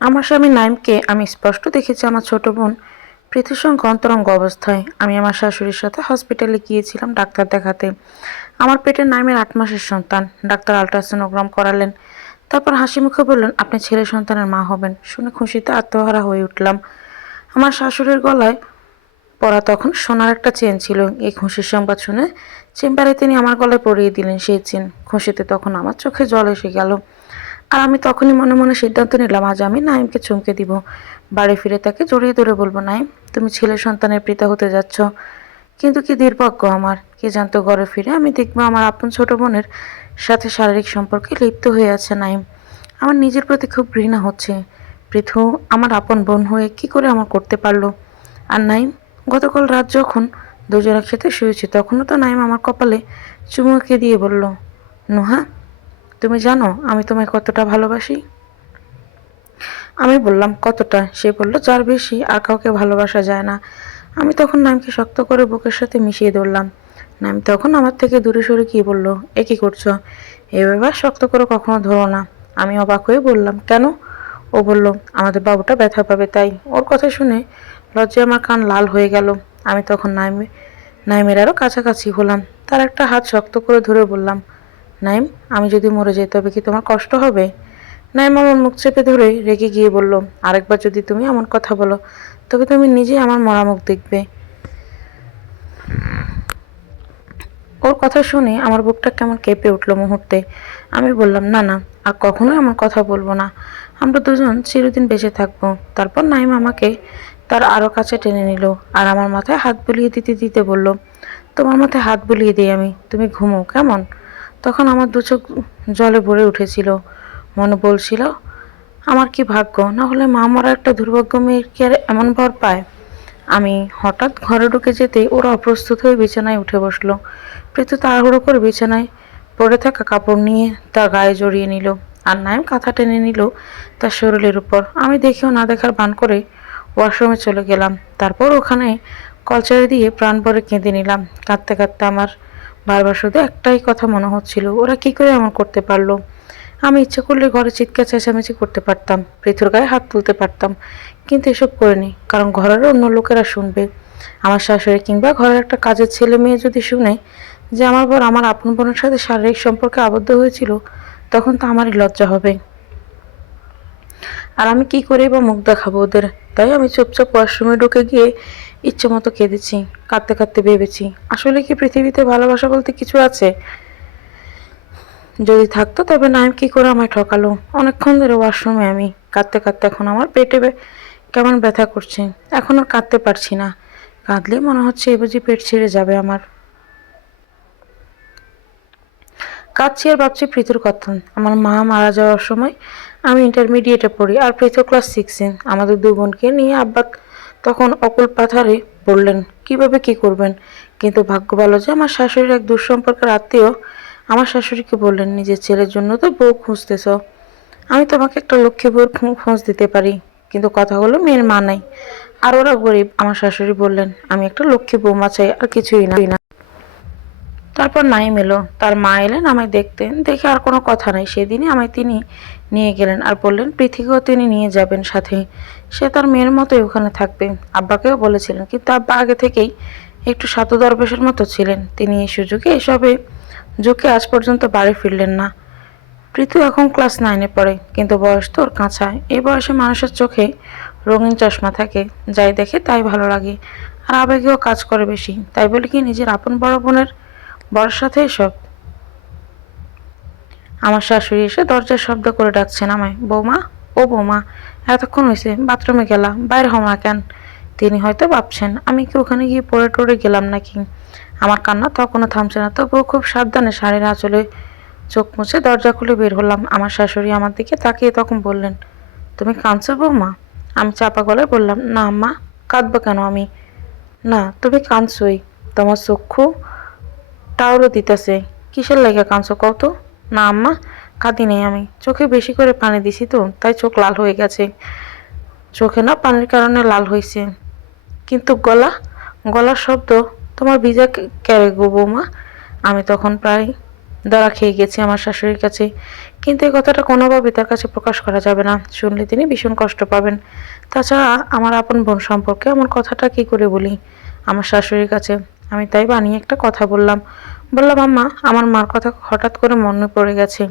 আমার স্বামী নাইমকে আমি স্পষ্ট দেখেছি আমার ছোট বোন। পৃথির অন্তরঙ্গ অবস্থায় আমি আমার শাশুড়ির সাথে হসপিটালে গিয়েছিলাম ডাক্তার দেখাতে। আমার পেটের নাইমের আট মাসের সন্তান। ডাক্তার আলট্রাসোনোগ্রাম করালেন। তারপর হাসি মুখে বললেন, আপনি ছেলে সন্তানের মা হবেন। শুনে খুশিতে আত্মহারা হয়ে উঠলাম। আমার শাশুড়ির গলায় পরা তখন সোনার একটা চেন ছিল। এই খুশির সংবাদ শুনে চেম্বারে তিনি আমার গলায় পরিয়ে দিলেন সেই চেন। খুশিতে তখন আমার চোখে জল এসে গেল। আর আমি তখনই মনে মনে সিদ্ধান্ত নিলাম, আজ আমি নাইমকে চমকে দিব। বাড়ি ফিরে তাকে জড়িয়ে ধরে বলব নাইম তুমি ছেলে সন্তানের পিতা হতে যাচ্ছ। কিন্তু কি দুর্ভাগ্য আমার? কে জানতো ঘরে ফিরে আমি দেখব আমার আপন ছোট বোনের সাথে শারীরিক সম্পর্কে লিপ্ত হয়ে আছে নাইম আমার নিজের প্রতি খুব ঘৃণা হচ্ছে। পৃথু, আমার আপন বোন হয়ে কি করে আমার করতে পারল? আর নাইম গতকাল রাত যখন দুজন একসাথে শুয়েছি, তখনও তো নাইম আমার কপালে চুমুকে দিয়ে বলল, নুহা তুমি জানো আমি তোমায় কতটা ভালোবাসি? আমি বললাম, কতটা? সে বলল, যার বেশি আর কাউকে ভালোবাসা যায় না। আমি তখন নামকে শক্ত করে বুকের সাথে মিশিয়ে ধরলাম। নাম তখন আমার থেকে দূরে সরে গিয়ে বলল, এ কি করছ? এভাবে শক্ত করে কখনো ধরো না। আমি অবাক হয়ে বললাম, কেন? ও বলল, আমাদের বাবুটা ব্যথা পাবে তাই। ওর কথা শুনে লজ্জায় আমার কান লাল হয়ে গেল। আমি তখন নাইমে, নাইমের আরও কাছাকাছি হলাম। তার একটা হাত শক্ত করে ধরে বললাম নাইম, আমি যদি মরে যাই, তবে কি তোমার কষ্ট হবে? নাইম আমার মুখ চেপে ধরে রেগে গিয়ে বলল, আরেকবার যদি তুমি এমন কথা বলো, তবে তুমি নিজেই আমার মরা মুখ দেখবে। ওর কথা শুনে আমার বুকটা কেমন কেঁপে উঠল মুহূর্তে। আমি বললাম, না না, আর কখনোই আমার কথা বলব না। আমরা দুজন চিরদিন বেঁচে থাকব। তারপর নাইম আমাকে তার আরও কাছে টেনে নিল আর আমার মাথায় হাত বুলিয়ে দিতে দিতে বলল, তোমার মাথায় হাত বুলিয়ে দিই আমি, তুমি ঘুমো, কেমন? তখন আমার দু চোখ জলে ভরে উঠেছিল। মনে বলছিল, আমার কি ভাগ্য? না হলে মা মরা একটা দুর্ভাগ্য মেয়ের কি আর এমন ভর পায়? আমি হঠাৎ ঘরে ঢুকে যেতে ওরা অপ্রস্তুত হয়ে বিছানায় উঠে বসল। প্রীতু তাড়াহুড়ো করে বিছানায় পড়ে থাকা কাপড় নিয়ে তার গায়ে জড়িয়ে নিল আর নাইম কাঁথা টেনে নিল তার শরীরের উপর। আমি দেখেও না দেখার বান করে ওয়াশরুমে চলে গেলাম। তারপর ওখানে কলচারে দিয়ে প্রাণ ভরে কেঁদে নিলাম। কাঁদতে কাঁদতে আমার বারবার শুধু একটাই কথা মনে হচ্ছিল, ওরা কি করে এমন করতে পারল? আমি ইচ্ছে করলে ঘরে চিৎকার, চেঁচামেচি করতে পারতাম, পৃথুর গায়ে হাত তুলতে পারতাম, কিন্তু এসব করিনি, কারণ ঘরের অন্য লোকেরা শুনবে। আমার শাশুড়ি কিংবা ঘরের একটা কাজের ছেলে মেয়ে যদি শুনে যে আমার বর আমার আপন বোনের সাথে শারীরিক সম্পর্কে আবদ্ধ হয়েছিল, তখন তো আমারই লজ্জা হবে। আর আমি কি করে বা মুখ দেখাবো ওদের? তাই আমি চুপচাপ ওয়াশরুমে ঢুকে গিয়ে ইচ্ছে মতো কেঁদেছি, কাঁদতে কাঁদতে ভেবেছি। আসলে কি পৃথিবীতে ভালোবাসা বলতে কিছু আছে? যদি থাকতো, তবে নাইম কি করে আমায় ঠকালো? অনেকক্ষণ ধরে ওয়াশরুমে আমি। কাঁদতে কাঁদতে এখন আমার পেটে কেমন ব্যথা করছে। এখন আর কাঁদতে পারছি না। কাঁদলে মনে হচ্ছে এ বুঝি পেট ছেড়ে যাবে আমার। কাঁদছি আর ভাবছি পৃথুর কথা আমার মা মারা যাওয়ার সময় আমি ইন্টারমিডিয়েটে পড়ি, আর পৃথু ক্লাস সিক্সে আমাদের দু বোনকে নিয়ে আব্বা তখন অকুল পাথারে বললেন, কীভাবে কি করবেন? কিন্তু ভাগ্য ভালো যে আমার শাশুড়ির এক দুঃসম্পর্কের আত্মীয় আমার শাশুড়িকে বললেন, নিজের ছেলের জন্য তো বউ খুঁজতেছ। আমি তোমাকে একটা লক্ষ্মী বউর খোঁজ দিতে পারি। কিন্তু কথা হলো মেয়ের মা নাই। আর ওরা গরিব। আমার শাশুড়ি বললেন, আমি একটা লক্ষ্মী বৌমা চাই, আর কিছুই না। তারপর নাইম এলো। তার মা এলেন আমায় দেখতেন দেখে আর কোনো কথা নাই। সেদিনই আমায় তিনি নিয়ে গেলেন আর বললেন, পৃথিবীও তিনি নিয়ে যাবেন সাথে। সে তার মেয়ের মতোই ওখানে থাকবে। আব্বাকেও বলেছিলেন, কিন্তু আব্বা আগে থেকেই একটু সাত দরবেশের মতো ছিলেন। তিনি এই সুযোগে এসবে ঝুঁকে আজ পর্যন্ত বাড়ি ফিরলেন না। পৃথু এখন ক্লাস নাইনে পড়ে, কিন্তু বয়স তো ওর কাঁচা এই বয়সে মানুষের চোখে রঙিন চশমা থাকে। যাই দেখে তাই ভালো লাগে। আর আবেগেও কাজ করে বেশি। তাই বলে কি নিজের আপন বড় বোনের বড় সাথে এসব। আমার শাশুড়ি এসে দরজার শব্দ করে ডাকছেন আমায়, বৌমা, ও বৌমা, এতক্ষণ হয়েছে বাথরুমে গেলাম, বাইরে না কেন? তিনি হয়তো ভাবছেন, আমি কি ওখানে গিয়ে পড়ে টড়ে গেলাম নাকি? আমার কান্না তখনও থামছে না, তবুও খুব সাবধানে শাড়ির আঁচলে চোখ মুছে দরজা খুলে বের হলাম। আমার শাশুড়ি আমার দিকে তাকিয়ে তখন বললেন, তুমি কাঁদছো বৌমা? আমি চাপা গলায় বললাম, না আম্মা, কাঁদবো কেন আমি? না, তুমি কাঁদছোই, তোমার চক্ষু টাওরও দিতেছে। কিসের লাগে কাঁদছো কত না, আম্মা, কাঁদি নেই আমি। চোখে বেশি করে পানি দিছি তো, তাই চোখ লাল হয়ে গেছে। চোখে না পানির কারণে লাল হয়েছে কিন্তু গলা, গলার শব্দ, তোমার ভিজা কে- কে গো বৌমা? আমি তখন প্রায় ধরা খেয়ে গেছি আমার শাশুড়ির কাছে। কিন্তু এই কথাটা কোনোভাবে তার কাছে প্রকাশ করা যাবে না। শুনলে তিনি ভীষণ কষ্ট পাবেন। তাছাড়া আমার আপন বোন সম্পর্কে আমার কথাটা কি করে বলি? আমার শাশুড়ির কাছে আমি তাই বানিয়ে একটা কথা বললাম। বললাম, আম্মা, আমার মার কথা হঠাৎ করে মনে পড়ে গেছে।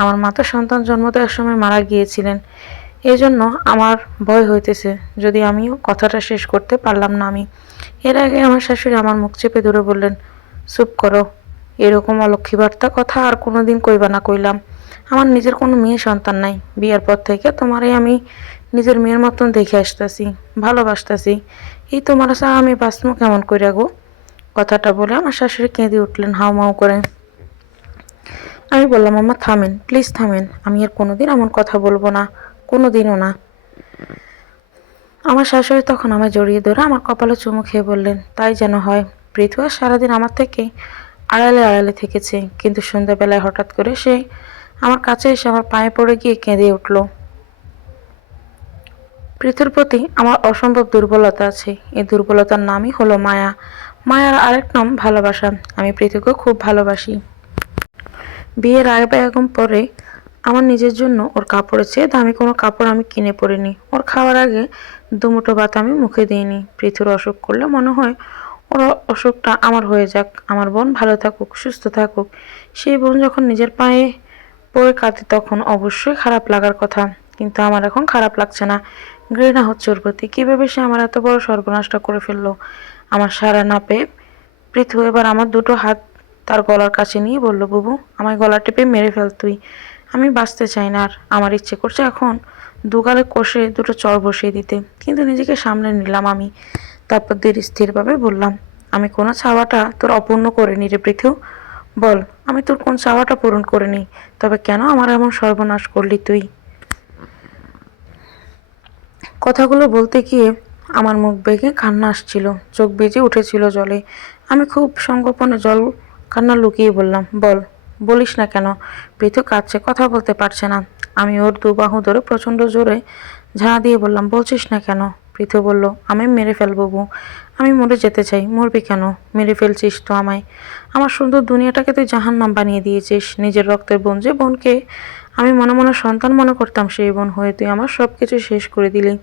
আমার মা তো সন্তান জন্ম দেওয়ার সময় মারা গিয়েছিলেন। এই জন্য আমার ভয় হইতেছে। যদি আমিও কথাটা শেষ করতে পারলাম না আমি। এর আগে আমার শাশুড়ি আমার মুখ চেপে ধরে বললেন, চুপ করো। এরকম অলক্ষী বার্তা কথা আর কোনোদিন কইবা না কইলাম। আমার নিজের কোনো মেয়ে সন্তান নাই। বিয়ের পর থেকে তোমারই আমি নিজের মেয়ের মতন দেখে আসতেছি, ভালোবাসতেছি। এই তোমার ছাড়া আমি বাঁচবো কেমন কইরা গো? কথাটা বলে আমার শাশুড়ি কেঁদে উঠলেন হাউ মাউ করে। আমি বললাম আমার থামেন প্লিজ থামেন। আমি আর কোনোদিন এমন কথা বলব না কোনো দিনও না। আমার শাশুড়ি তখন আমায় জড়িয়ে ধরে আমার কপালে চুমু খেয়ে বললেন, তাই যেন হয়। পৃথু আর সারাদিন আমার থেকে আড়ালে আড়ালে থেকেছে, কিন্তু সন্ধ্যাবেলায় হঠাৎ করে সে আমার কাছে এসে আমার পায়ে পড়ে গিয়ে কেঁদে উঠল। পৃথুর প্রতি আমার অসম্ভব দুর্বলতা আছে। এই দুর্বলতার নামই হলো মায়া। মায়ার আরেক নাম ভালোবাসা। আমি পৃথুকে খুব ভালোবাসি। বিয়ের আগে এবং পরে আমার নিজের জন্য ওর কাপড়ের চেয়ে দামি কোনো কাপড় আমি কিনে পরিনি। ওর খাওয়ার আগে দুমুটো ভাত আমি মুখে দিইনি। পৃথুর অসুখ করলে মনে হয় ওর অসুখটা আমার হয়ে যাক। আমার বোন ভালো থাকুক, সুস্থ থাকুক। সেই বোন যখন নিজের পায়ে পড়ে কাঁদে তখন অবশ্যই খারাপ লাগার কথা। কিন্তু আমার এখন খারাপ লাগছে না। ঘৃণা হচ্ছে ওর প্রতি। কীভাবে সে আমার এত বড় সর্বনাশটা করে ফেলল? আমার সারা না পেয়ে পৃথু এবার আমার দুটো হাত তার গলার কাছে নিয়ে বলল, বুবু, আমায় গলা টেপে মেরে ফেল তুই। আমি বাঁচতে চাই না আর আমার ইচ্ছে করছে এখন দুগালে কষে দুটো চর বসিয়ে দিতে। কিন্তু নিজেকে সামনে নিলাম আমি। তারপর ধীর স্থিরভাবে বললাম, আমি কোনো চাওয়াটা তোর অপূর্ণ করে নি রে পৃথু। বল, আমি তোর কোন চাওয়াটা পূরণ করিনি, তবে কেন আমার এমন সর্বনাশ করলি তুই? কথাগুলো বলতে গিয়ে আমার মুখ বেগে কান্না আসছিল, চোখ বেজে উঠেছিল জলে। আমি খুব সংগোপনে জল কান্না লুকিয়ে বললাম, বল, বলিস না কেন? পৃথু কাঁদছে, কথা বলতে পারছে না। আমি ওর দু বাহু ধরে প্রচণ্ড জোরে ঝাড়া দিয়ে বললাম, বলছিস না কেন? পৃথু বলল, আমি মেরে ফেলব বউ। আমি মরে যেতে চাই, মরবি কেন? মেরে ফেলছিস তো আমায়। আমার সুন্দর দুনিয়াটাকে তুই জাহান নাম বানিয়ে দিয়েছিস। নিজের রক্তের বোন যে বোনকে আমি মনে মনে সন্তান মনে করতাম, সেই বোন হয়ে তুই আমার সব কিছু শেষ করে দিলি।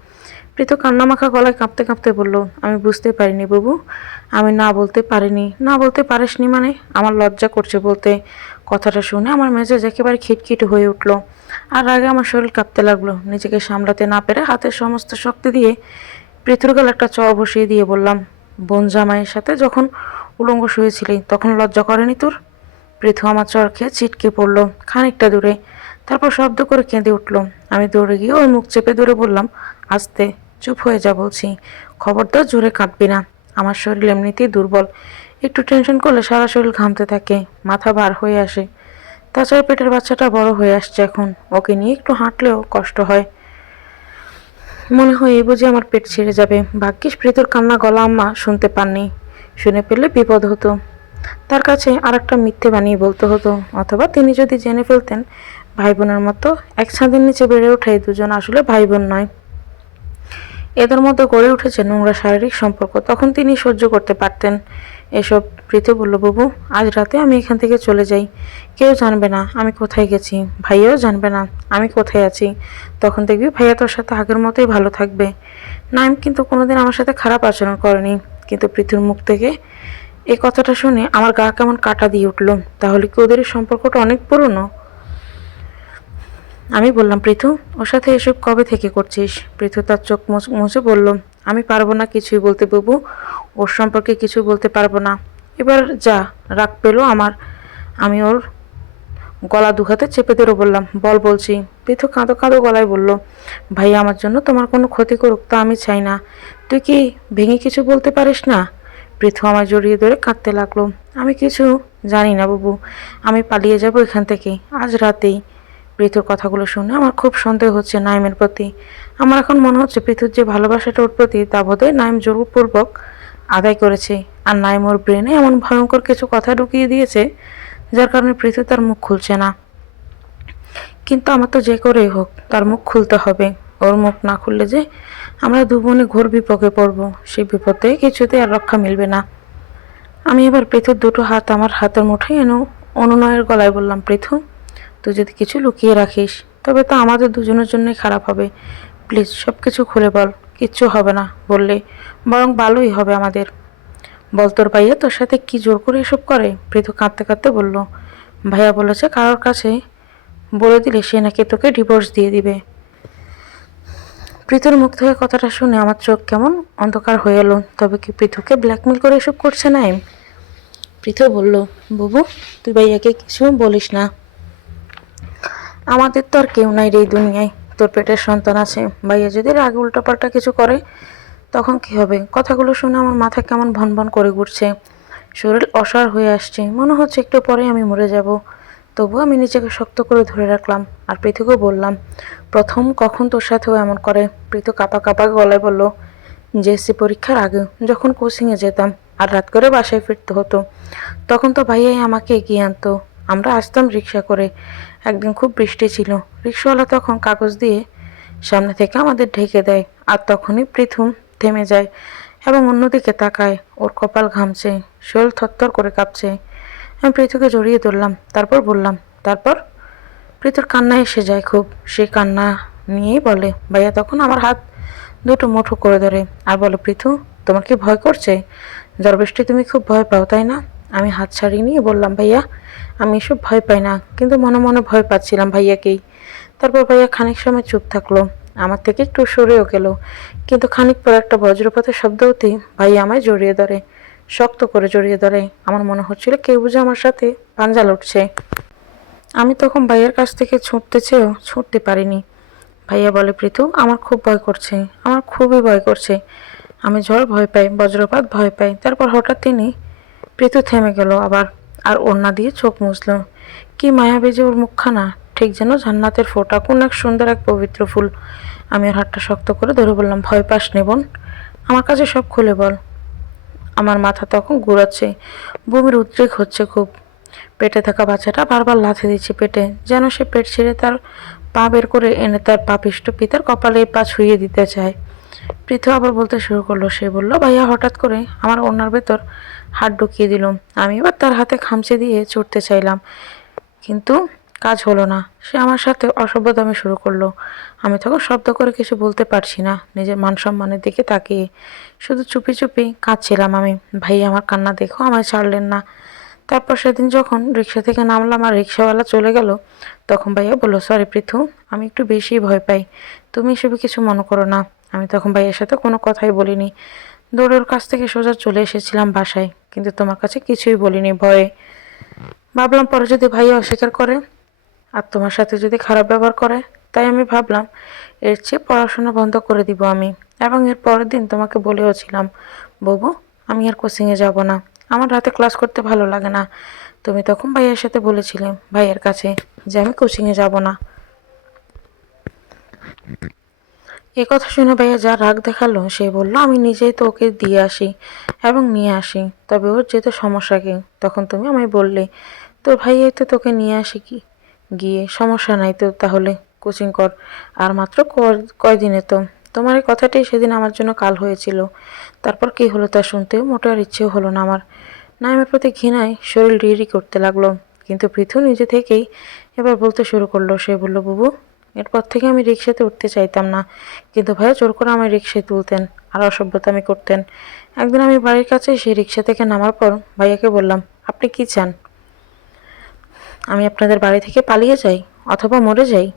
প্রীত কান্নামাখা গলায় কাঁপতে কাঁপতে বলল, আমি বুঝতে পারিনি বাবু, আমি না বলতে পারিনি। না বলতে পারিসনি মানে? আমার লজ্জা করছে বলতে। কথাটা শুনে আমার মেজাজ একেবারে খিটখিট হয়ে উঠল। আর আগে আমার শরীর কাঁপতে লাগল। নিজেকে সামলাতে না পেরে হাতের সমস্ত শক্তি দিয়ে পৃথুর গাল একটা চর বসিয়ে দিয়ে বললাম, বোন জামাইয়ের সাথে যখন উলঙ্গ শুয়েছিলি, তখন লজ্জা করেনি তোর? পৃথু আমার চর খেয়ে ছিটকে পড়ল খানিকটা দূরে। তারপর শব্দ করে কেঁদে উঠল। আমি দৌড়ে গিয়ে ওর মুখ চেপে ধরে বললাম আস্তে চুপ হয়ে যা বলছি। খবরদার জোরে কাঁদবি না। আমার শরীর এমনিতেই দুর্বল। একটু টেনশন করলে সারা শরীর ঘামতে থাকে। মাথা বার হয়ে আসে। তাছাড়া পেটের বাচ্চাটা বড় হয়ে আসছে এখন। ওকে নিয়ে একটু হাঁটলেও কষ্ট হয়। মনে হয় এই বুঝে আমার পেট ছেড়ে যাবে। ভাগ্যিস প্রীতর কান্না গলা আম্মা শুনতে পাননি। শুনে পেলে বিপদ হতো। তার কাছে আর একটা মিথ্যে বানিয়ে বলতে হতো। অথবা তিনি যদি জেনে ফেলতেন ভাই বোনের মতো এক ছাদের নিচে বেড়ে ওঠে দুজন আসলে ভাই বোন নয়। এদের মধ্যে গড়ে উঠেছে নোংরা শারীরিক সম্পর্ক। তখন তিনি সহ্য করতে পারতেন। এসব প্রীতি বলল, বাবু, আজ রাতে আমি এখান থেকে চলে যাই। কেউ জানবে না আমি কোথায় গেছি। ভাইয়াও জানবে না আমি কোথায় আছি। তখন দেখবি ভাইয়া তোর সাথে আগের মতোই ভালো থাকবে। নাইম কিন্তু কোনোদিন আমার সাথে খারাপ আচরণ করেনি। কিন্তু পৃথুর মুখ থেকে এই কথাটা শুনে আমার গা কেমন কাটা দিয়ে উঠল। তাহলে কি ওদের সম্পর্কটা অনেক পুরনো? আমি বললাম, পৃথু, ওর সাথে এসব কবে থেকে করছিস? পৃথু তার চোখ মুছ- বলল, আমি পারব না কিছুই বলতে বাবু, ওর সম্পর্কে কিছু বলতে পারব না। এবার যা, রাগ পেল আমার। আমি ওর গলা দুহাতে চেপে ধরে বললাম, বল বলছি। পৃথু কাঁদো কাঁদো গলায় বলল ভাই আমার জন্য তোমার কোনো ক্ষতি করুক তা আমি চাই না। তুই কি ভেঙে কিছু বলতে পারিস না? পৃথু আমার জড়িয়ে ধরে কাঁদতে লাগল, আমি কিছু জানি না বাবু, আমি পালিয়ে যাব এখান থেকে, আজ রাতেই। পৃথুর কথাগুলো শুনে আমার খুব সন্দেহ হচ্ছে নাইমের প্রতি। আমার এখন মনে হচ্ছে পৃথুর যে ভালোবাসাটা ওর প্রতি, তা বোধহয় নাইম জোরপূর্বক আদায় করেছে। আর নাইম ওর ব্রেনে এমন ভয়ঙ্কর কিছু কথা ঢুকিয়ে দিয়েছে, যার কারণে পৃথু তার মুখ খুলছে না। কিন্তু আমার তো যে করেই হোক, তার মুখ খুলতে হবে। ওর মুখ না খুললে যে আমরা দুবনে ঘোর বিপদে পড়ব, সেই বিপদে কিছুতে আর রক্ষা মিলবে না। আমি এবার পৃথুর দুটো হাত আমার হাতের মুঠোয় এনে অনুনয়ের গলায় বললাম পৃথু তুই যদি কিছু লুকিয়ে রাখিস, তবে তো আমাদের দুজনের জন্যই খারাপ হবে। প্লিজ সব কিছু খুলে বল, কিচ্ছু হবে না বললে, বরং ভালোই হবে আমাদের। বল, তোর ভাইয়া তোর সাথে কি জোর করে এসব করে? পৃথু কাঁদতে কাঁদতে বলল, ভাইয়া বলেছে কারোর কাছে বলে দিলে সে নাকি তোকে ডিভোর্স দিয়ে দিবে। পৃথুর মুখ থেকে কথাটা শুনে আমার চোখ কেমন অন্ধকার হয়ে এলো। তবে কি পৃথুকে ব্ল্যাকমেল করে এসব করছে নাইম পৃথু বলল, বুবু, তুই ভাইয়াকে কিছু বলিস না। আমাদের তো আর কেউ নাই রে দুনিয়ায়। তোর পেটের সন্তান আছে। ভাইয়া যদি রাগে উল্টাপাল্টা কিছু করে, তখন কি হবে? কথাগুলো শুনে আমার মাথা কেমন ভন ভন করে ঘুরছে। শরীর অসার হয়ে আসছে। মনে হচ্ছে একটু পরে আমি মরে যাব। তবুও আমি নিজেকে শক্ত করে ধরে রাখলাম। আর পৃথুকে বললাম, প্রথম কখন তোর সাথেও এমন করে? পৃথু কাপা কাপা গলায় বলল, জেএসসি পরীক্ষার আগে যখন কোচিংয়ে যেতাম আর রাত করে বাসায় ফিরতে হতো, তখন তো ভাইয়াই আমাকে এগিয়ে আনতো। আমরা আসতাম রিক্সা করে। একদিন খুব বৃষ্টি ছিল। রিক্সাওয়ালা তখন কাগজ দিয়ে সামনে থেকে আমাদের ঢেকে দেয় আর তখনই পৃথুম থেমে যায় এবং অন্যদিকে তাকায়। ওর কপাল ঘামছে, শরীর থরথর করে কাঁপছে। আমি পৃথুকে জড়িয়ে ধরলাম, তারপর বললাম, তারপর? পৃথুর কান্না এসে যায় খুব। সে কান্না নিয়েই বলে, ভাইয়া তখন আমার হাত দুটো মুঠো করে ধরে। আর বলে পৃথু তোমার কি ভয় করছে? ঝড় বৃষ্টি তুমি খুব ভয় পাও, তাই না? আমি হাত ছাড়িয়ে নিয়ে বললাম, ভাইয়া, আমি এসব ভয় পাই না। কিন্তু মনে মনে ভয় পাচ্ছিলাম ভাইয়াকেই। তারপর ভাইয়া খানিক সময় চুপ থাকল। আমার থেকে একটু সরেও গেল। কিন্তু খানিক পর একটা বজ্রপাতের শব্দ হতেই ভাইয়া আমায় জড়িয়ে ধরে। শক্ত করে জড়িয়ে ধরে। আমার মনে হচ্ছিল কেউ বুঝে আমার সাথে পাঞ্জা লড়ছে আমি তখন ভাইয়ের কাছ থেকে ছুটতে চেয়েও ছুটতে পারিনি। ভাইয়া বলে পৃথু আমার খুব ভয় করছে। আমার খুবই ভয় করছে। আমি ঝড় ভয় পাই, বজ্রপাত ভয় পাই। তারপর হঠাৎ তিনি পৃথু থেমে গেল আবার, আর ওড়না দিয়ে চোখ মুছল। কি মায়া বেজে ওর মুখখানা, ঠিক যেন জান্নাতের ফোঁটা, কোন এক সুন্দর এক পবিত্র ফুল। আমি ওর হাতটা শক্ত করে ধরে বললাম, ভয় পাস নে বোন, আমার কাছে সব খুলে বল। আমার মাথা তখন ঘুরাচ্ছে, বমির উদ্রেক হচ্ছে খুব। পেটে থাকা বাচ্চাটা বারবার লাথে দিচ্ছে পেটে, যেন সে পেট ছেড়ে তার পা বের করে এনে তার পাপিষ্ট পিতার কপালে পা ছুঁয়ে দিতে চায়। পৃথু আবার বলতে শুরু করল, সে বলল, ভাইয়া, হঠাৎ করে আমার ওনার ভেতর হাত ঢুকিয়ে দিল। আমি এবার তার হাতে খামচে দিয়ে চড়তে চাইলাম, কিন্তু কাজ হলো না। সে আমার সাথে অসভ্যতামি শুরু করল। আমি তখন শব্দ করে কিছু বলতে পারছি না, নিজের মান সম্মানের দিকে তাকিয়ে। শুধু চুপি চুপি কাঁদছিলাম আমি। ভাই, আমার কান্না দেখো, আমায় ছাড়লেন না। তারপর সেদিন যখন রিক্সা থেকে নামলাম আর রিক্সাওয়ালা চলে গেল, তখন ভাইয়া বলল, সরি পৃথু আমি একটু বেশি ভয় পাই। তুমি এসবে কিছু মনে করো না। আমি তখন ভাইয়ের সাথে কোনো কথাই বলিনি। দৌড়ের কাছ থেকে সোজা চলে এসেছিলাম বাসায়, কিন্তু তোমার কাছে কিছুই বলিনি ভয়ে। ভাবলাম পরে যদি ভাইয়া অস্বীকার করে আর তোমার সাথে যদি খারাপ ব্যবহার করে, তাই আমি ভাবলাম এর চেয়ে পড়াশোনা বন্ধ করে দিব আমি। এবং এর পরের দিন তোমাকে বলেও ছিলাম ববু, আমি আর কোচিংয়ে যাব না। আমার রাতে ক্লাস করতে ভালো লাগে না। তুমি তখন ভাইয়ের সাথে বলেছিলে, ভাইয়ের কাছে যে আমি কোচিংয়ে যাব না। এ কথা শুনে ভাইয়া যা রাগ দেখাল, সে বলল, আমি নিজেই তো ওকে দিয়ে আসি এবং নিয়ে আসি। তবে ওর যেতে সমস্যা কি? তখন তুমি আমায় বললে তোর ভাইয়াই তো তোকে নিয়ে আসি কি? গিয়ে সমস্যা নাই তো তাহলে, কোচিং কর। আর মাত্র কয়দিনে তো? তোমার এই কথাটাই সেদিন আমার জন্য কাল হয়েছিল। তারপর কি হলো তা শুনতেও মোটে আর ইচ্ছেও হলো না আমার। নাইমের প্রতি ঘৃণায় শরীর রিরি করতে লাগল। কিন্তু পৃথু নিজে থেকেই এবার বলতে শুরু করল। সে বলল, বুবু এরপর থেকে আমি রিক্সাতে উঠতে চাইতাম না। কিন্তু ভাইয়া জোর করে আমায় রিক্সায় তুলতেন আর অসভ্যতামি করতেন। একদিন আমি বাড়ির কাছে সেই রিক্সা থেকে নামার পর ভাইয়াকে বললাম, আপনি কি চান? আমি আপনাদের বাড়ি থেকে পালিয়ে যাই অথবা মরে যাই?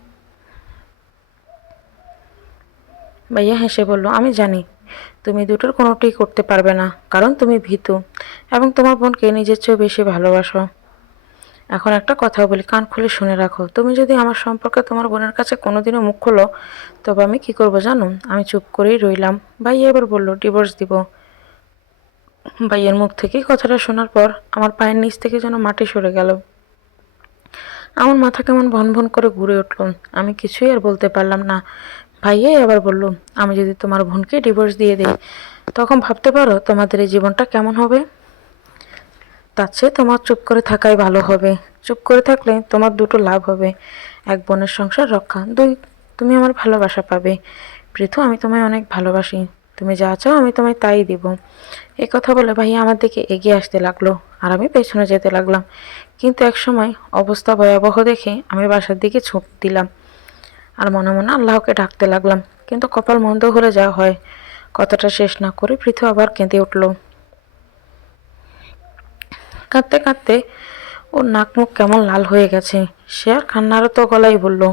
ভাইয়া হেসে বলল, আমি জানি। তুমি দুটোর কোনোটাই করতে পারবে না, কারণ তুমি ভীতু এবং তোমার বোনকে নিজের চেয়েও বেশি ভালোবাসো। এখন একটা কথা বলি, কান খুলে শুনে রাখো। তুমি যদি আমার সম্পর্কে তোমার বোনের কাছে কোনোদিনও মুখ খোলো, তবে আমি কি করব জানো? আমি চুপ করেই রইলাম। ভাইয়া এবার বলল ডিভোর্স দিব। ভাইয়ের মুখ থেকেই কথাটা শোনার পর আমার পায়ের নিচ থেকে যেন মাটি সরে গেল। আমার মাথা কেমন ভন ভন করে ঘুরে উঠল। আমি কিছুই আর বলতে পারলাম না। ভাইয়াই আবার বলল, আমি যদি তোমার বোনকে ডিভোর্স দিয়ে দিই, তখন ভাবতে পারো তোমাদের এই জীবনটা কেমন হবে? তার চেয়ে তোমার চুপ করে থাকাই ভালো হবে। চুপ করে থাকলে তোমার দুটো লাভ হবে। এক বোনের সংসার রক্ষা, দুই তুমি আমার ভালোবাসা পাবে। পৃথু, আমি তোমায় অনেক ভালোবাসি। তুমি যা চাও আমি তোমায় তাই দিব। এ কথা বলে ভাইয়া আমার দিকে এগিয়ে আসতে লাগল আর আমি পেছনে যেতে লাগলাম। কিন্তু এক সময় অবস্থা ভয়াবহ দেখে আমি বাসার দিকে ছুট দিলাম আর মনে মনে আল্লাহকে ডাকতে লাগলাম। কিন্তু কপাল মন্দ হলে যা হয়। কথাটা শেষ না করে পৃথু আবার কেঁদে উঠল। কাঁদতে কাঁদতে ওর নাক মুখ কেমন লাল হয়ে গেছে। সে আর কান্নারও তো গলাই বলল,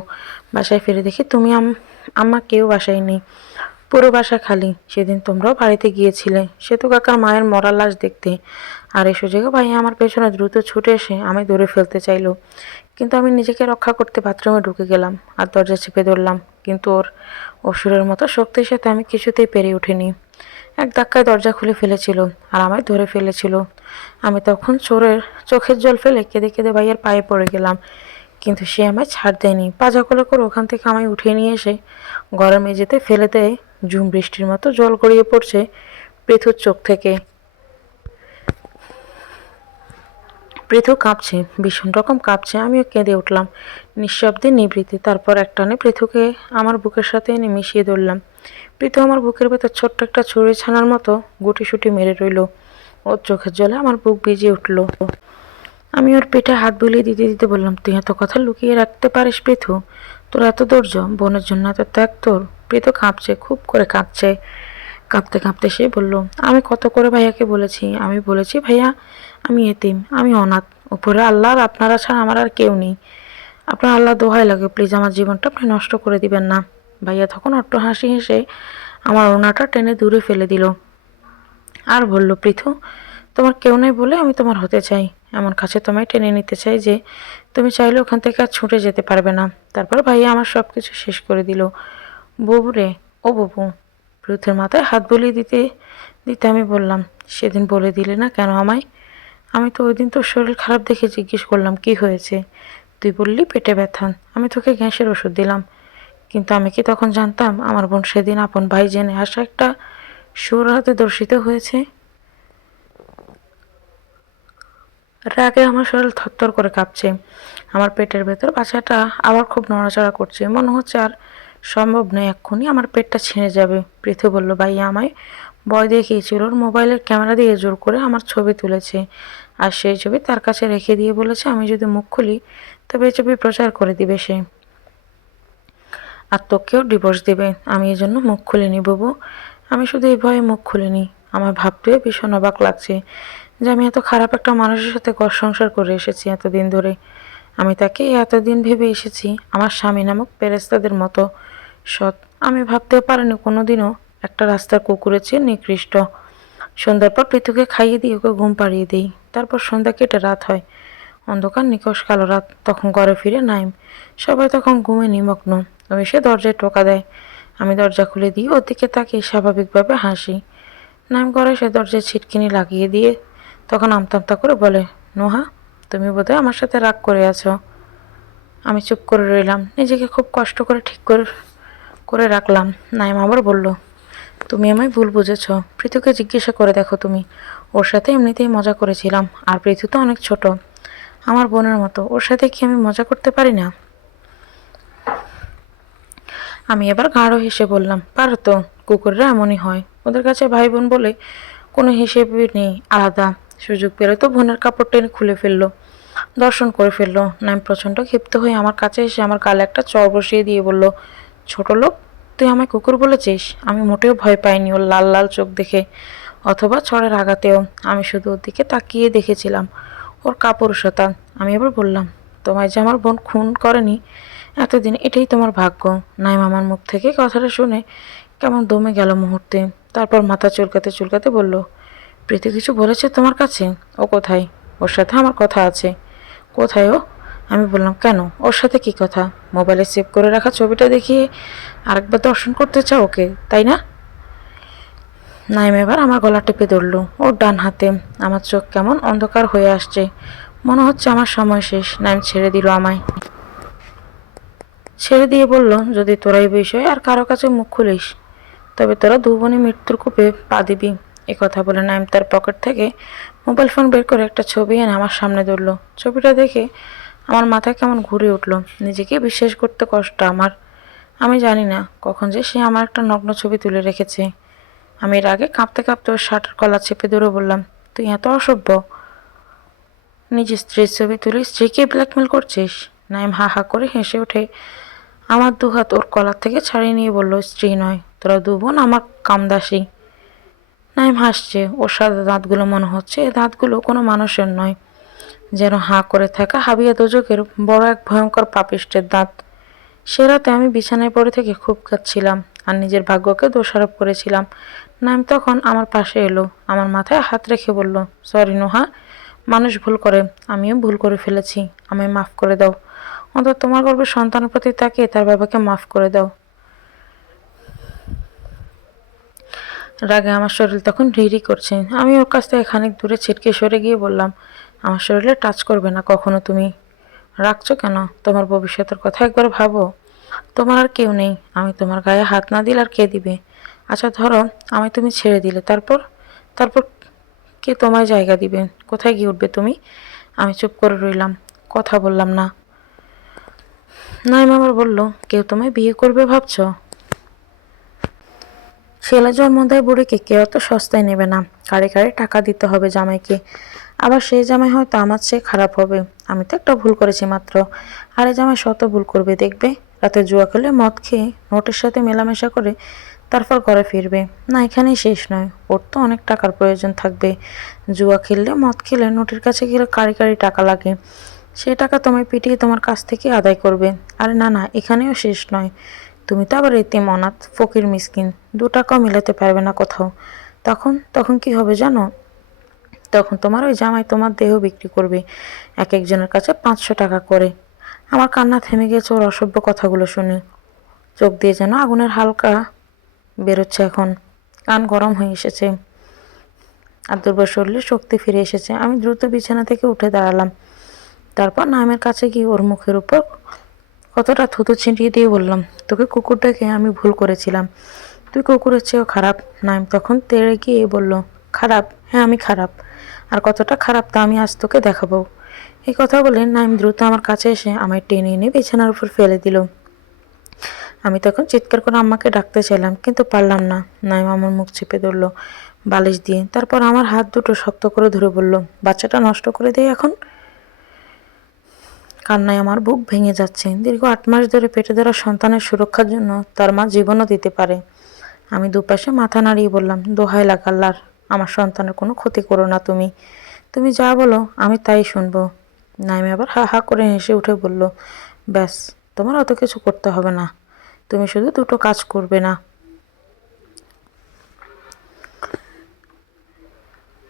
বাসায় ফিরে দেখি তুমি আম- কেউ বাসায় নেই। পুরো বাসা খালি। সেদিন তোমরাও বাড়িতে গিয়েছিলে। সে তো কাকার মায়ের মরা লাশ দেখতে। আর এই সুযোগে ভাই আমার পেছনে দ্রুত ছুটে এসে আমি দৌড়ে ফেলতে চাইলো। কিন্তু আমি নিজেকে রক্ষা করতে বাথরুমে ঢুকে গেলাম আর দরজা চেপে ধরলাম। কিন্তু ওর অসুরের মতো শক্তির সাথে আমি কিছুতেই পেরে উঠিনি। এক ধাক্কায় দরজা খুলে ফেলেছিল আর আমায় ধরে ফেলেছিল। আমি তখন চোরের চোখের জল ফেলে কেঁদে কেঁদে ভাইয়ের পায়ে পড়ে গেলাম। কিন্তু সে আমায় ছাড় দেয়নি। পাজা কোলে করে ওখান থেকে আমায় উঠিয়ে নিয়ে এসে গরমে মেঝেতে ফেলে দেয়। ঝুম বৃষ্টির মতো জল গড়িয়ে পড়ছে পৃথুর চোখ থেকে। পৃথু কাঁপছে, ভীষণ রকম কাঁপছে, আমিও কেঁদে উঠলাম। নিঃশব্দে নিবৃত্তি, তারপর একটানে পৃথুকে আমার বুকের সাথে এনে মিশিয়ে ধরলাম। পৃথু আমার বুকের ভেতর ছোট্ট একটা ছুরি ছানার মতো গুটিসুটি মেরে রইল। ওর চোখের জলে আমার বুক ভিজে উঠল। আমি ওর পেটে হাত বুলিয়ে দিতে দিতে বললাম, তুই এত কথা লুকিয়ে রাখতে পারিস পৃথু? তোর এত ধৈর্য, বোনের জন্য এত ত্যাগ তোর? পৃথু কাঁপছে, খুব করে কাঁপছে। কাঁপতে কাঁপতে সে বলল, আমি কত করে ভাইয়াকে বলেছি? আমি বলেছি ভাইয়া আমি এতিম, আমি অনাথ। উপরে আল্লাহ আর আপনারা ছাড়া আমার আর কেউ নেই। আপনার আল্লাহ দোহাই লাগে, প্লিজ আমার জীবনটা আপনি নষ্ট করে দিবেন না। ভাইয়া তখন অট্ট হাসি হেসে আমার ওনাটা টেনে দূরে ফেলে দিল। আর বলল, পৃথু, তোমার কেউ নেই বলে আমি তোমার হতে চাই। এমন কাছে তোমায় টেনে নিতে চাই যে তুমি চাইলে ওখান থেকে আর ছুটে যেতে পারবে না। তারপর ভাইয়া আমার সব কিছু শেষ করে দিল। ববু রে, ও ববু। পৃথুর মাথায় হাত বুলিয়ে দিতে দিতে আমি বললাম, সেদিন বলে দিলে না কেন আমায়? আমি তো ওই দিন তোর শরীর খারাপ দেখে জিজ্ঞেস করলাম, কি হয়েছে? তুই বললি, পেটে ব্যথা। আমি তোকে গ্যাসের ওষুধ দিলাম। কিন্তু আমি কি তখন জানতাম আমার বোন সেদিন আপন ভাই জেনে আসা একটা সুর হাতে দর্শিত হয়েছে? রাগে আমার শরীর থরথর করে কাঁপছে। আমার পেটের ভেতর বাচ্চাটা আবার খুব নড়াচড়া করছে। মনে হচ্ছে আর সম্ভব নয়, এক্ষুনি আমার পেটটা ছিঁড়ে যাবে। পৃথু বলল, ভাইয়া আমায় ভয় দেখিয়েছিল। ওর মোবাইলের ক্যামেরা দিয়ে জোর করে আমার ছবি তুলেছে। আর সেই ছবি তার কাছে রেখে দিয়ে বলেছে, আমি যদি মুখ খুলি, তবে এই ছবি প্রচার করে দিবে সে। আর তোকেও ডিভোর্স দেবে। আমি এই জন্য মুখ খুলিনি বাবু। আমি শুধু এই ভয়ে মুখ খুলিনি। আমার ভাবতেও ভীষণ অবাক লাগছে যে আমি এত খারাপ একটা মানুষের সাথে ঘর সংসার করে এসেছি এতদিন ধরে। আমি তাকে এতদিন ভেবে এসেছি। আমার স্বামী নামক পেরেস্তাদের মতো। সৎ। আমি ভাবতেও পারিনি কোনোদিনও একটা রাস্তার কুকুরের চেয়ে নিকৃষ্ট। সন্ধ্যার পর পৃথুকে খাইয়ে দিয়ে ওকে ঘুম পাড়িয়ে দিই। তারপর সন্ধ্যা কেটে রাত হয়। অন্ধকার, নিকশ কালো রাত। তখন ঘরে ফিরে নাইম। সবাই তখন ঘুমে নিমগ্ন। ও এসে দরজায় টোকা দেয়। আমি দরজা খুলে দিই। ওর দিকে তাকিয়ে স্বাভাবিকভাবে হাসি। নাইম ঘরে সে দরজায় ছিটকিনি লাগিয়ে দিয়ে তখন আমতা আমতা করে বলে, নোহা, তুমি বোধহয় আমার সাথে রাগ করে আছো। আমি চুপ করে রইলাম। নিজেকে খুব কষ্ট করে ঠিক করে করে রাখলাম। নাইম আবার বলল তুমি আমায় ভুল বুঝেছ। পৃথুকে জিজ্ঞাসা করে দেখো তুমি। ওর সাথে এমনিতেই মজা করেছিলাম, আর পৃথু তো অনেক ছোট। আমার বোনের মতো, ওর সাথে কি আমি মজা করতে পারি না? আমি এবার গাঢ় হেসে বললাম, পারো তো, কুকুররা এমনই হয়। ওদের কাছে ভাই বোন বলে কোনো হিসেব নেই, আলাদা। সুযোগ পেলে তো বোনের কাপড় টেনে খুলে ফেলল, দর্শন করে ফেলল। নাম প্রচণ্ড ক্ষিপ্ত হয়ে আমার কাছে এসে আমার গালে একটা চর বসিয়ে দিয়ে বলল, ছোট লোক তুই আমায় কুকুর বলেছিস? আমি মোটেও ভয় পাইনি ওর লাল লাল চোখ দেখে। অথবা ছড়ের আঘাতেও। আমি শুধু ওর দিকে তাকিয়ে দেখেছিলাম। ওর কাপুরুষতা। আমি এবার বললাম, তোমায় যে আমার বোন খুন করেনি, এতদিন এটাই তোমার ভাগ্য। নাইম আমার মুখ থেকে কথাটা শুনে কেমন দমে গেল মুহূর্তে। তারপর মাথা চুলকাতে চুলকাতে বলল, প্রীতি কিছু বলেছে তোমার কাছে? ও কোথায়? ওর সাথে আমার কথা আছে। কোথায় ও? আমি বললাম, কেন? ওর সাথে কি কথা? মোবাইলে সেভ করে রাখা ছবিটা দেখিয়ে আরেকবার দর্শন করতে চাও ওকে, তাই না? নাইম এবার আমার গলা টেপে ধরলো, ওর ডান হাতে। আমার চোখ কেমন অন্ধকার হয়ে আসছে। মনে হচ্ছে আমার সময় শেষ। নাইম ছেড়ে দিল আমায়। ছেড়ে দিয়ে বলল, যদি তোরা এই বিষয়ে আর কারও কাছে মুখ খুলিস, তবে তোরা দু বোনই মৃত্যুর কূপে পা দিবি। এ কথা বলে নাইম তার পকেট থেকে মোবাইল ফোন বের করে একটা ছবি এনে আমার সামনে ধরলো। ছবিটা দেখে আমার মাথায় কেমন ঘুরে উঠল। নিজেকে বিশ্বাস করতে কষ্ট আমার। আমি জানি না কখন যে সে আমার একটা নগ্ন ছবি তুলে রেখেছে। আমি এর আগে কাঁপতে কাঁপতে ওর শার্টের কলা চেপে ধরে বললাম, তুই এত অসভ্য। নিজের স্ত্রীর ছবি তুলে স্ত্রীকে ব্ল্যাকমেল করছিস? নাইম হা হা করে হেসে ওঠে। আমার দু হাত ওর কলার থেকে ছাড়িয়ে নিয়ে বলল, স্ত্রী নয়, তোরা দু বোন, আমার কামদাসী। নাইম হাসছে, ওর সাদা দাঁতগুলো মনে হচ্ছে, এ দাঁতগুলো কোনো মানুষের নয়। যেন হাঁ করে থাকা হাবিয়া দোজকের বড় এক ভয়ঙ্কর পাপিষ্টের দাঁত। সে রাতে আমি বিছানায় পড়ে থেকে খুব কাঁদছিলাম আর নিজের ভাগ্যকে দোষারোপ করেছিলাম। নাম তখন আমার পাশে এলো, আমার মাথায় হাত রেখে বলল, সরি নোহা, মানুষ ভুল করে, আমিও ভুল করে ফেলেছি, আমায় মাফ করে দাও। অন্তত তোমার গর্বের সন্তানের প্রতি তাকে তার বাবাকে মাফ করে দাও। রাগে আমার শরীর তখন রিরি করছে। আমি ওর কাছ থেকে খানিক দূরে ছিটকে সরে গিয়ে বললাম আমার শরীরে টাচ করবে না। কখনো তুমি রাখছো কেন? তোমার ভবিষ্যতের কথা একবার ভাবো। তোমার আর কেউ নেই। আমি তোমার গায়ে হাত না দিলে আর কে দিবে? আচ্ছা ধরো আমি তুমি ছেড়ে দিলে। তারপর? তারপর কে তোমায় জায়গা দিবে? কোথায় গিয়ে উঠবে তুমি? আমি চুপ করে রইলাম। কথা বললাম না। নাইম আবার বলল, কেউ তোমায় বিয়ে করবে ভাবছ? ছেলে জন্ম দেয় বুড়িকে। কেউ অত সস্তায় নেবে না। কারে কারে টাকা দিতে হবে জামাইকে। আবার সেই জামাই হয়তো আমার চেয়ে খারাপ হবে। আমি তো একটা ভুল করেছি মাত্র। আর আরে জামাই শত ভুল করবে, দেখবে? রাতে জুয়া খেলে মদ খেয়ে নোটের সাথে মেলামেশা করে তারপর ঘরে ফিরবে। না, এখানেই শেষ নয়। ওর তো অনেক টাকার প্রয়োজন থাকবে। জুয়া খেললে, মদ খেলে নোটের কাছে গেলে কারি কারি টাকা লাগে। সেই টাকা তোমায় পিটিয়ে তোমার কাছ থেকে আদায় করবে। আরে না না, এখানেও শেষ নয়। তুমি তো আবার এতে অনাথ, ফকির, মিসকিন। দু টাকাও মিলাতে পারবে না কোথাও। তখন তখন কি হবে জানো? তখন তোমার ওই জামাই তোমার দেহ বিক্রি করবে। এক একজনের কাছে পাঁচশো টাকা করে। আমার কান্না থেমে গেছে ওর অসভ্য কথাগুলো শুনে। চোখ দিয়ে যেন আগুনের হালকা বেরোচ্ছে এখন। কান গরম হয়ে এসেছে। দুর্বল শরীরে শক্তি ফিরে এসেছে। আমি দ্রুত বিছানা থেকে উঠে দাঁড়ালাম। তারপর নামের কাছে গিয়ে ওর মুখের উপর কতটা থুতু ছিটিয়ে দিয়ে বললাম, তোকে কুকুরটাকে আমি ভুল করেছিলাম। তুই কুকুরের চেয়েও খারাপ। নাইম তখন তেড়ে গিয়ে বলল, খারাপ? হ্যাঁ আমি খারাপ। আর কতটা খারাপ তা আমি আজ তোকে দেখাবো। এই কথা বলে নাইম দ্রুত আমার কাছে এসে আমায় টেনে এনে বিছানার উপর ফেলে দিল। আমি তখন চিৎকার করে আম্মাকে ডাকতে চাইলাম, কিন্তু পারলাম না। নাইম আমার মুখ চেপে ধরলো, বালিশ দিয়ে তারপর আমার হাত দুটো শক্ত করে ধরে বলল, বাচ্চাটা নষ্ট করে দেয় এখন। কান্নায় আমার বুক ভেঙে যাচ্ছে। দীর্ঘ আট মাস ধরে পেটে ধরা সন্তানের সুরক্ষার জন্য তার মা জীবনও দিতে পারে। আমি দুপাশে মাথা নাড়িয়ে বললাম, দোহাই লাগ আল্লাহর। আমার সন্তানের কোনো ক্ষতি করো না তুমি। তুমি যা বলো, আমি তাই শুনব। নাইমে আবার হা হা করে হেসে উঠে বলল, ব্যাস, তোমার অত কিছু করতে হবে না। তুমি শুধু দুটো কাজ করবে না।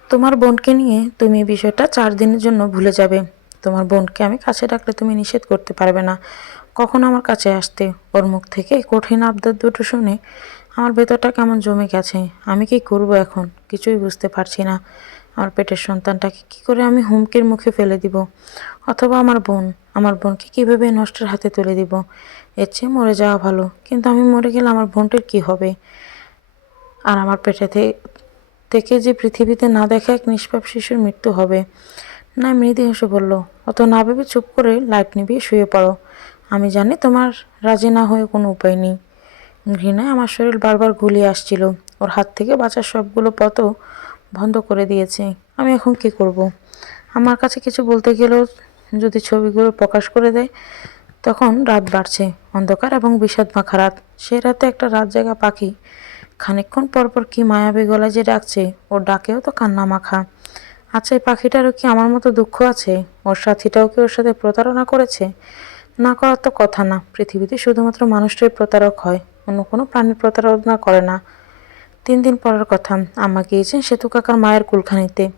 তোমার বোনকে নিয়ে তুমি বিষয়টা চার দিনের জন্য ভুলে যাবে। তোমার বোনকে আমি কাছে ডাকলে তুমি নিষেধ করতে পারবে না। কখন আমার কাছে আসতে? ওর মুখ থেকে কঠিন আবদার দুটো শুনে আমার ভেতরটা কেমন জমে গেছে? আমি কি করব এখন? কিছুই বুঝতে পারছি না। আমার পেটের সন্তানটাকে কি করে আমি হুমকির মুখে ফেলে দিব? অথবা আমার বোন? আমার বোনকে কীভাবে নষ্টের হাতে তুলে দিব? এর চেয়ে মরে যাওয়া ভালো। কিন্তু আমি মরে গেলে আমার বোনটির কি হবে? আর আমার পেটেতে থেকে যে পৃথিবীতে না দেখা এক নিষ্পাপ শিশুর মৃত্যু হবে? না, মৃদু হেসে বলল, অত না ভেবে চুপ করে লাইট নিভিয়ে শুয়ে পড়ো। আমি জানি তোমার রাজি না হয়ে কোনো উপায় নেই। ঘৃণায় আমার শরীর বারবার গুলিয়ে আসছিল। ওর হাত থেকে বাঁচার সবগুলো পথ বন্ধ করে দিয়েছে। আমি এখন কি করব। আমার কাছে কিছু বলতে গেলেও যদি ছবিগুলো প্রকাশ করে দেয়, তখন রাত বাড়ছে। অন্ধকার এবং বিষাদ মাখা রাত। সে রাতে একটা রাত জায়গা পাখি খানিকক্ষণ পরপর কি মায়াবী গলায় যে ডাকছে, ওর ডাকেও তো কান্না মাখা। আচ্ছা এই পাখিটারও কি আমার মতো দুঃখ আছে? ওর সাথীটাও কি ওর সাথে প্রতারণা করেছে? না করার তো কথা না। পৃথিবীতে শুধুমাত্র মানুষটাই প্রতারক হয়। অন্য কোনো প্রাণীর প্রতারণা করে না। তিন দিন পরের কথা, আম্মা গিয়েছেন সেতু কাকার মায়ের কুলখানিতে।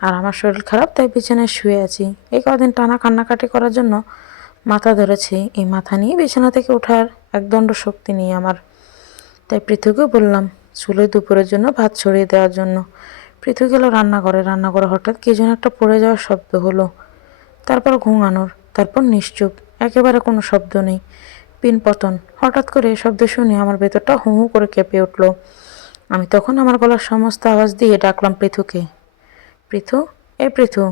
আর আমার শরীর খারাপ, তাই বিছানায় শুয়ে আছি। এই কদিন টানা কান্নাকাটি করার জন্য মাথা ধরেছে। এই মাথা নিয়ে বিছানা থেকে ওঠার একদণ্ড শক্তি নেই আমার। তাই পৃথুকে বললাম, চুলে দুপুরের জন্য ভাত ছড়িয়ে দেওয়ার জন্য। পৃথু গেল রান্নাঘরে। রান্নাঘরে হঠাৎ কি যেন একটা পড়ে যাওয়ার শব্দ হলো। তারপর ঘুমানোর, তারপর নিশ্চুপ। একেবারে কোনো শব্দ নেই। পিনপতন হঠাৎ করে শব্দ শুনে আমার ভেতরটা হু হু করে কেঁপে উঠল। আমি তখন আমার গলার সমস্ত আওয়াজ দিয়ে ডাকলাম পৃথুকে। পৃথু, এ পৃথু।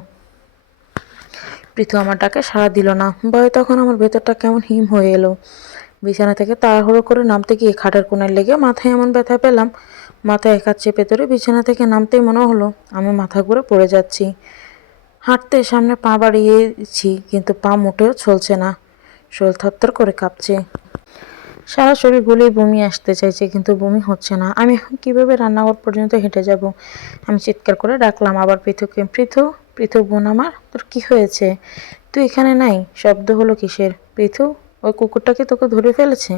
পৃথু আমার ডাকে সাড়া দিল না। ভয়ে তখন আমার ভেতরটা কেমন হিম হয়ে এলো। বিছানা থেকে তাড়াহুড়ো করে নামতে গিয়ে খাটের কোণায় লেগে মাথায় এমন ব্যথা পেলাম মাথায় এক হাত চেপে ধরে বিছানা থেকে নামতেই মনে হলো আমি মাথা ঘুরে পড়ে যাচ্ছি। হাঁটতে সামনে পা বাড়িয়েছি, কিন্তু পা মোটেও চলছে না। শরীর থরথর করে কাঁপছে। সারা শরীর গুলিয়ে বমি আসতে চাইছে, কিন্তু বমি হচ্ছে না। আমি এখন কীভাবে রান্নাঘর পর্যন্ত হেঁটে যাব? আমি চিৎকার করে ডাকলাম, আবার পৃথুকে পৃথু পৃথু বোন আমার, তোর কি হয়েছে? তুই এখানে নাই? শব্দ হলো কিসের? পৃথু ওই কুকুরটাকে তোকে ধরে ফেলেছে?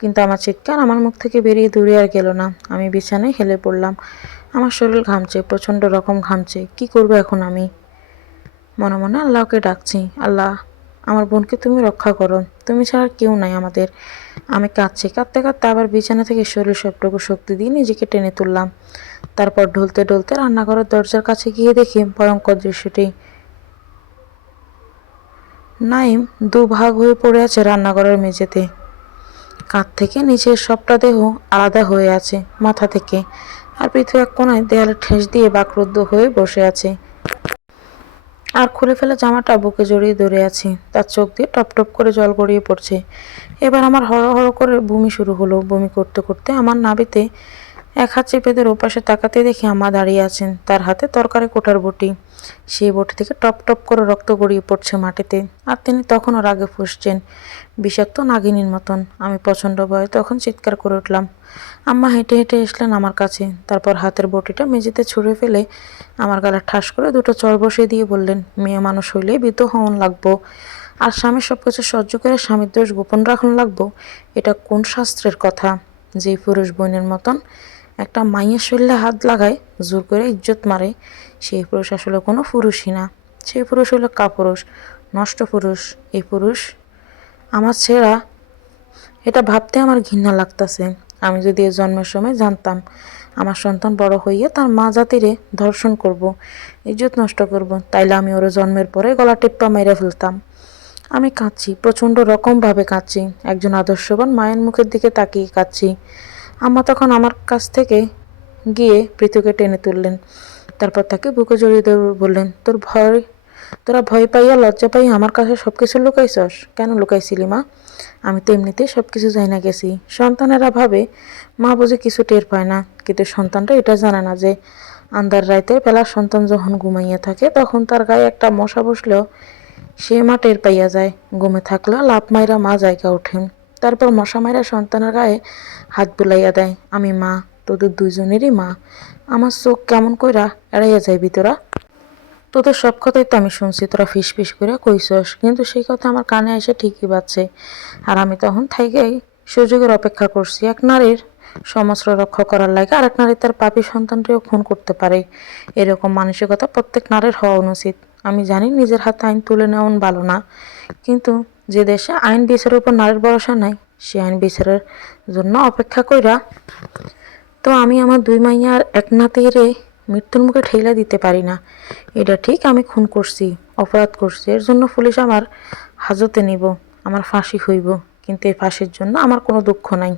কিন্তু আমার চিৎকার আমার মুখ থেকে বেরিয়ে দূরে আর গেল না। আমি বিছানায় হেলে পড়লাম। আমার শরীর ঘামছে, প্রচণ্ড রকম ঘামছে। কি করব এখন আমি? মনে মনে আল্লাহকে ডাকছি, আল্লাহ আমার বোনকে তুমি রক্ষা করো। তুমি ছাড়া কেউ নাই আমাদের। আমি কাঁদছি। কাঁদতে কাঁদতে আবার বিছানা থেকে শরীর সবটুকু শক্তি দিয়ে নিজেকে টেনে তুললাম। তারপর ঢলতে ঢলতে রান্নাঘরের দরজার কাছে গিয়ে দেখি ভয়ঙ্কর দৃশ্যটি। নাইম দুভাগ হয়ে পড়ে আছে রান্নাঘরের মেঝেতে। কাঁধ থেকে নিচের সবটা দেহ আলাদা হয়ে আছে মাথা থেকে। আর পৃথু এক কোনায় দেয়ালে ঠেস দিয়ে বাকরুদ্ধ হয়ে বসে আছে। আর খুলে ফেলা জামাটা বুকে জড়িয়ে ধরে আছি। তার চোখ দিয়ে টপ টপ করে জল গড়িয়ে পড়ছে। এবার আমার হড় হড় করে বমি শুরু হলো। বমি করতে করতে আমার নাবিতে এক হাত চেপেদের ওপাশে তাকাতে দেখি আমা দাঁড়িয়ে আছেন। তার হাতে তরকারি কোটার বটি। সেই বটি থেকে টপ টপ করে রক্ত গড়িয়ে পড়ছে মাটিতে। আর তিনি তখনও রাগে ফুসছেন। বিষাক্ত নাগিনীর মতন। আমি প্রচণ্ড ভয়ে তখন চিৎকার করে উঠলাম। আম্মা হেঁটে হেঁটে এসলেন আমার কাছে। তারপর হাতের বটিটা মেঝেতে ছুঁড়ে ফেলে আমার গালা ঠাস করে দুটো চর বসিয়ে দিয়ে বললেন, মেয়ে মানুষ হইলে বিদ্ধ হওয়ান লাগবো। আর স্বামীর সব কিছু সহ্য করে স্বামীর দোষ গোপন রাখুন লাগবো। এটা কোন শাস্ত্রের কথা? যে পুরুষ বোনের মতন একটা মাইয়ের শরীরে হাত লাগায়, জোর করে ইজ্জত মারে। সেই পুরুষ আসলে কোনো পুরুষই না। সেই পুরুষ হলো কাপুরুষ, নষ্ট পুরুষ। এই পুরুষ আমার ছেঁড়া। এটা ভাবতে আমার ঘৃণা লাগতাছে। আমি যদি এ জন্মের সময় জানতাম, আমার সন্তান বড় হইয়ে তার মা জাতিরে ধর্ষণ করব, ইজ্জত নষ্ট করব, তাইলে আমি ওর জন্মের পরে গলা টিপ্পা মেরে ফেলতাম। আমি কাঁদছি, প্রচণ্ড রকমভাবে কাঁদছি। একজন আদর্শবান মায়ের মুখের দিকে তাকিয়ে কাঁদছি। আম্মা তখন আমার কাছ থেকে গিয়ে পৃথুকে টেনে তুললেন। তারপর তাকে বুকে জড়িয়ে ধরে বললেন, তোর ভয়, তোরা ভয় পাইয়া লজ্জা পাইয়া আমার কাছে সব কিছু লুকাইছস? কেন লুকাইছিলি মা? আমি তো এমনিতেই সব কিছু জানি না গেছি। সন্তানেরা ভাবে, মা বুঝে কিছু টের পায় না। কিন্তু সন্তানটা এটা জানে না যে আন্দার রাইতে বেলা সন্তান যখন ঘুমাইয়া থাকে, তখন তার গায়ে একটা মশা বসলেও সে মা টের পাইয়া যায়। ঘুমে থাকলেও লাভ মাইরা মা জায়গা ওঠেন। তারপর মশা মাইরা সন্তানের গায়ে হাত বুলাইয়া দেয়। আমি মা, তোদের দুজনেরই মা। আমার চোখ কেমন কইরা এড়াইয়া যায় ভিতরা তোদের সব কথাই তো আমি শুনছি, তোরা ফিস ফিস করে কইসস কিন্তু সেই কথা আমার কানে এসে ঠিকই বাজছে। আর আমি তখন থাইকেই সুযোগের অপেক্ষা করছি এক নারীর সমাজ রক্ষা করার লাগে। আরেক নারী তার পাপি সন্তানটিও খুন করতে পারে। এরকম মানসিকতা প্রত্যেক নারীর হওয়া উচিত আমি জানি নিজের হাতে আইন তুলে নেওয়া ভালো না, কিন্তু যে দেশে আইন বিচারের উপর নারীর ভরসা নাই, সে আইন বিচারের জন্য অপেক্ষা কইরা তো আমি আমার দুই মাইয়ার এক নাতিরে মৃত্যুর মুখে ঠেলা দিতে পারি না। এটা ঠিক আমি খুন করছি, অপরাধ করছি, এর জন্য পুলিশ আমার হাজতে নিব, আমার ফাঁসি হইব, কিন্তু এই ফাঁসির জন্য আমার কোনো দুঃখ নাই।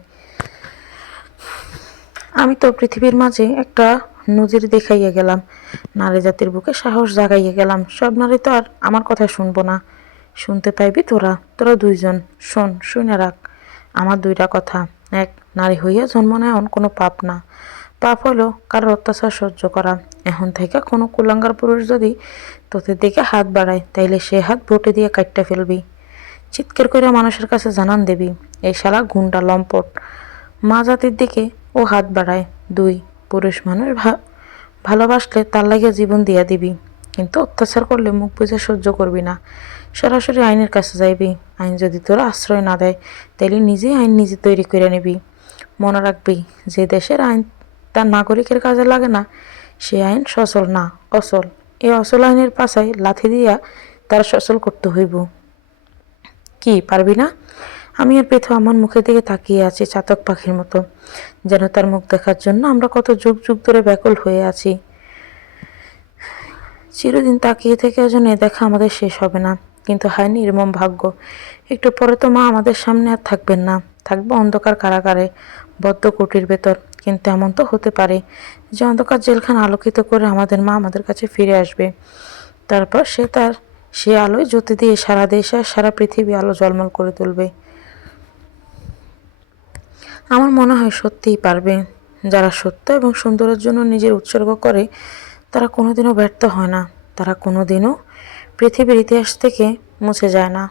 আমি তো পৃথিবীর মাঝে একটা নজির দেখাইয়া গেলাম। নারী জাতির বুকে সাহস জাগাইয়া গেলাম। সব নারী তো আর আমার কথা শুনব না। শুনতে পাইবি তোরা? তোরা দুইজন। শোন শুনে রাখ। আমার দুইটা কথা। এক, নারী হইয়া জন্ম নেওয়ান কোনো পাপ না। পাপ হলো কারোর অত্যাচার সহ্য করা। এখন থেকে কোনো কুলাঙ্গার পুরুষ যদি তোদের দিকে হাত বাড়ায়, তাইলে সে হাত ভোটে দিয়ে কাটতে ফেলবি। চিৎকার করে মানুষের কাছে জানান দেবি, এই শালা গুন্ডা লম্পট। মা জাতির দিকে ও হাত বাড়ায়। দুই পুরুষ মানুষ ভালোবাসলে তার লাগে জীবন দিয়া দিবি। কিন্তু অত্যাচার করলে মুখ বুঝে সহ্য করবি না। সরাসরি আইনের কাছে যাইবি। আইন যদি তোরা আশ্রয় না দেয়, তাইলে নিজেই আইন নিজে তৈরি করে নিবি। মনে রাখবি, যে দেশের আইন তার নাগরিকের কাজে লাগে না, সে আইন সচল না, অচল। এই অচল আইনের পাশায় লাথি দিয়া তার সচল করতে হইব। কি, পারবি না? আমি আর পেথু আমার মুখের দিকে তাকিয়ে আছি, চাতক পাখির মতো। যেন তার মুখ দেখার জন্য আমরা কত যুগ যুগ ধরে ব্যাকুল হয়ে আছি। চিরদিন তাকিয়ে থেকে যেন এ দেখা আমাদের শেষ হবে না। কিন্তু হায় নির্মম ভাগ্য, একটু পরে তো মা আমাদের সামনে আর থাকবেন না। থাকব অন্ধকার কারাগারে, বদ্ধ কুটির ভেতর। কিন্তু এমন তো হতে পারে যে অন্ধকার জেলখানা আলোকিত করে আমাদের মা আমাদের কাছে ফিরে আসবে। তারপর সে তার, সে আলোয় জ্যোতি দিয়ে সারা দেশ আর সারা পৃথিবী আলো ঝলমল করে তুলবে। আমার মনে হয় সত্যিই পারবে। যারা সত্য এবং সুন্দরের জন্য নিজের উৎসর্গ করে, তারা কোনোদিনও ব্যর্থ হয় না। তারা কোনোদিনও পৃথিবীর ইতিহাস থেকে মুছে যায় না।